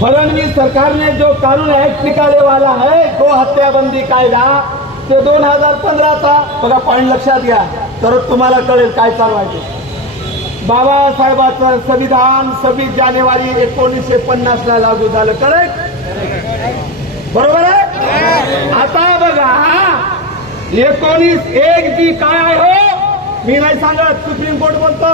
फडणवीस सरकार ने जो कानून एक्ट निकाले वाला है गो हत्याबंदी कायदा ते दोन हजार पंधराचा बघा पॉईंट लक्षात घ्या. तरच तुम्हाला कळेल काय चालवायचं. बाबासाहेबांचं संविधान सव्वीस जानेवारी एकोणीसशे पन्नास ला लागू झालं करेक्ट बरोबर आहे? आता बघा एकोणीस एक जी काय आहे हो? मी नाही सांगत सुप्रीम कोर्ट बोलतो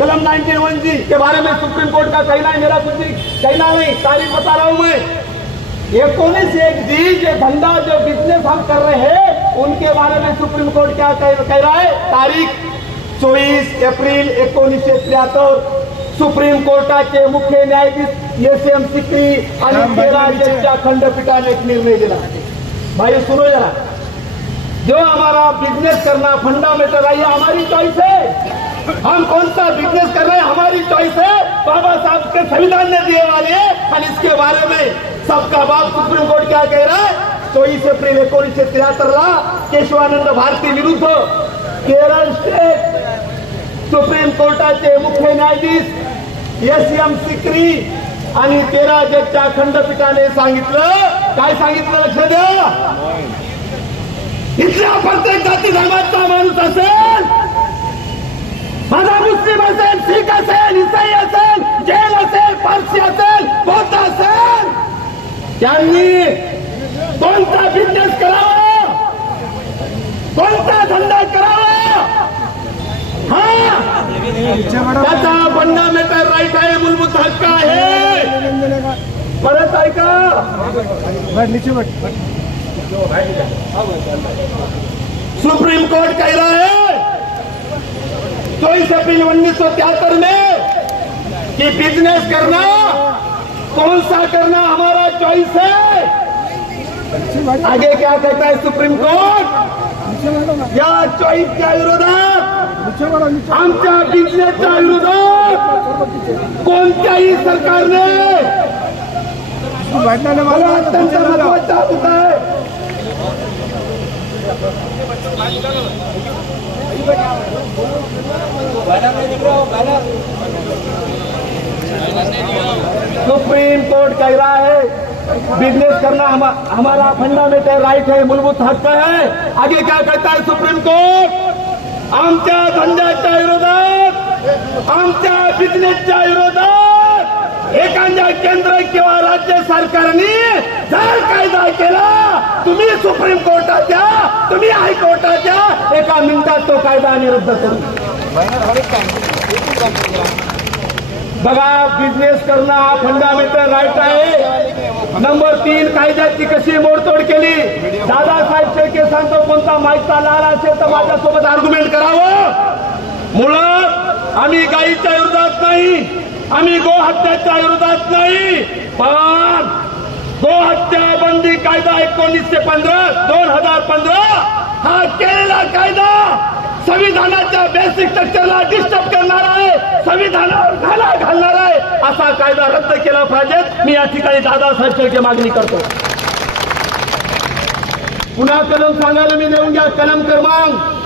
कलम 91 वन जी के बारे में सुप्रीम कोर्ट का कहना है मेरा कुछ कहना नहीं तारीख बता रहा हूँ मैं। एकोनीस एक जी जो धंधा जो बिज़नेस हम कर रहे हैं उनके बारे में सुप्रीम कोर्ट क्या कह, रहा है? तारीख चौबीस एप्रिल एकोणीसशे त्र्याहत्तर सुप्रीम कोर्टाचे मुख्य न्यायाधीश एस एम सिकरी आणि तेरा खंडपीठाने एक निर्णय दिला भाई सुनो जरा। जो हमारा बिज़नेस करना फंडामेंटल है ये हमारी चॉइस है। हम कौन सा बिजनेस कर रहे हैं? हमारी चॉइस है। बाबा साहब के संविधान ने दिए वाले। और इसके बारे में सबका बाप सुप्रीम कोर्ट क्या कह रहा है? चोवीस एप्रिल एकोणीसशे त्र्याहत्तर ला केशवानंद भारती विरुद्ध केरळ स्टेट सुप्रीम कोर्टाचे मुख्य न्यायाधीश एस एम सिक्री आणि तेरा जगच्या खंडपीठाने सांगितलं. काय सांगितलं? लक्ष द्या. इथल्या प्रत्येक जाती धर्माचा माणूस असेल. माझा मुस्लिम असेल शीख असेल इसाई असेल जैन असेल पारसी असेल बौद्ध असेल. त्यांनी कोणता बिझनेस करावा? कोणता धंदा करावा? हा? त्याचा फंडामेंटल राईट आहे मूलभूत हक्क आहे. परत ऐका. सुप्रीम कोर्ट कह रहा है चौबीस अप्रैल उन्नीस सौ तिहत्तर में कि बिज़नेस करना, कौन सा करना हमारा चॉइस है? आगे क्या कहता है सुप्रीम कोर्ट? या चॉईसच्या विरोधात आमच्या बिझनेसच्या विरोधात कोणत्याही सरकारने मला अत्यंत महत्वाचा मुद्दा आहे सुप्रीम कोर्ट कह रहा है बिजनेस करना हम, हमारा फंडामेंटल राइट है मूलभूत हक है। आगे क्या कहता है सुप्रीम कोर्ट? आमच्या धंद्याच्या विरोधात आमच्या बिझनेसच्या विरोधात एखाद्या केंद्र किंवा राज्य सरकारने जर कायदा केला। तुम्ही सुप्रीम कोर्टाच्या तुम्ही हायकोर्टाच्या एका मिनिटात तो कायदा निरुद्ध रद्द करू. बघा बिझनेस करणं हा फंडामेंटल राईट आहे. नंबर तीन कायद्याची कशी मोडतोड केली? दादासाहेब शेळके सांगतो कोणता माहिती लाल असेल तर माझ्यासोबत आर्ग्युमेंट करावं. मुळात आम्ही गायीच्या विरोधात नाही आम्ही गोहत्याच्या विरोधात नाही पण गोहत्या बंदी कायदा एकोणीसशे पंधरा दोन हजार पंधरा हा केलेला कायदा संविधानाच्या बेसिक कायदा रद्द केला पाहिजे. मी या ठिकाणी दादासाहेब शेळके मागणी करतो. पुन्हा कलम सांगायला मी देऊन घ्या. कलम क्रमांक